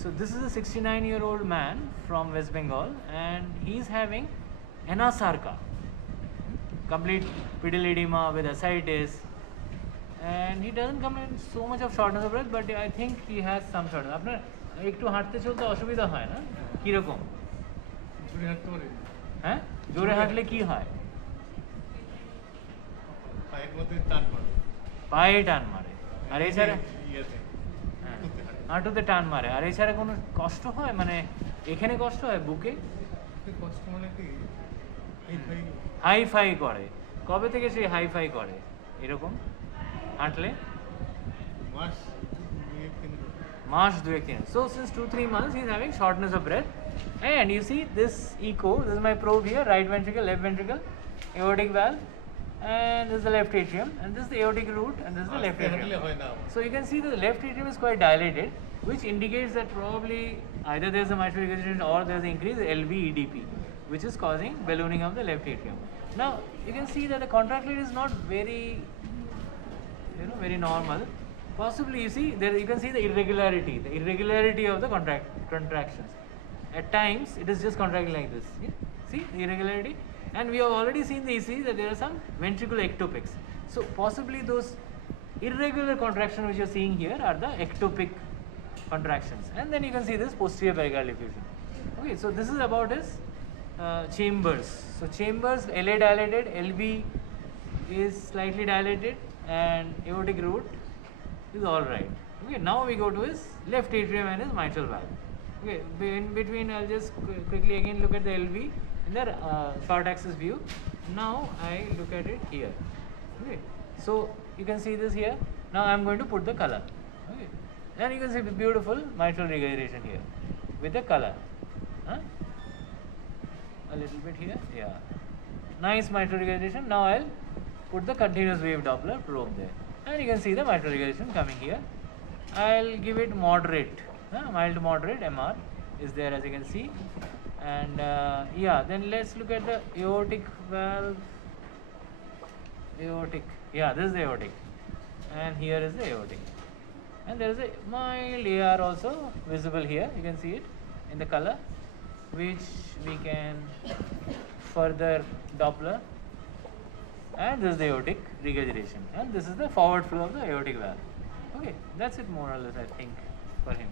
So this is a 69-year-old man from West Bengal, and he's having anasarca, complete pedal edema with ascites, and he doesn't complain so much of shortness of breath, but I think he has some shortness. আপনার একটু হাঁটতে চলতে অসুবিধা হয় না? কি রকম? জোরে হাঁটতে পারি। হ্যাঁ? জোরে হাঁটলে কি হয়? পায়ের মধ্যে টান পড়ে। পায়ে টান মারে। আর এছাড়া ইয়াতে হাঁটুতে টান মারে। আর এছাড়া কোনো কষ্ট হয়, মানে এখানে কষ্ট হয় বুকে? কষ্ট মানে কি হাই ফাই করে। কবে থেকে সে হাই ফাই করে এরকম হাঁটলে? মাস দুয়েক তিন। So since 2-3 months he is having shortness of breath, and you see this echo, this is my probe here, right ventricle, left ventricle, aortic valve, and this is the left atrium, and this is the aortic root, and this is the left atrium. So you can see that the left atrium is quite dilated, which indicates that probably either there is a mitral regurgitation or there is an increase in LVDP, which is causing ballooning of the left atrium. Now you can see that the contractility is not very, very normal. Possibly you see there, you can see the irregularity of the contractions. At times it is just contracting like this. See the irregularity, and we have already seen the ECG that there are some ventricular ectopics. So possibly those irregular contractions which you are seeing here are the ectopic contractions, and then you can see this posterior pericardial effusion. Okay, so this is about his chambers. So chambers, LA dilated, LV is slightly dilated, and aortic root is all right. Okay, now we go to his left atrium and his mitral valve. Okay, in between I'll just quickly again look at the LV in the short axis view. Now I look at it here. Okay, so you can see this here. Now I'm going to put the color. Okay, and you can see the beautiful mitral regurgitation here with the color. Huh? A little bit here, yeah. Nice mitral regurgitation. Now I'll put the continuous wave Doppler probe there, and you can see the mitral regurgitation coming here. I'll give it moderate, mild to moderate MR is there, as you can see, and yeah. Then let's look at the aortic valve. Aortic, yeah, this is the aortic, and here is the aortic, and there is a mild AR also visible here. You can see it in the color, which we can further Doppler, and this is the aortic regurgitation, and this is the forward flow of the aortic valve. Okay, that's it more or less, I think, for him.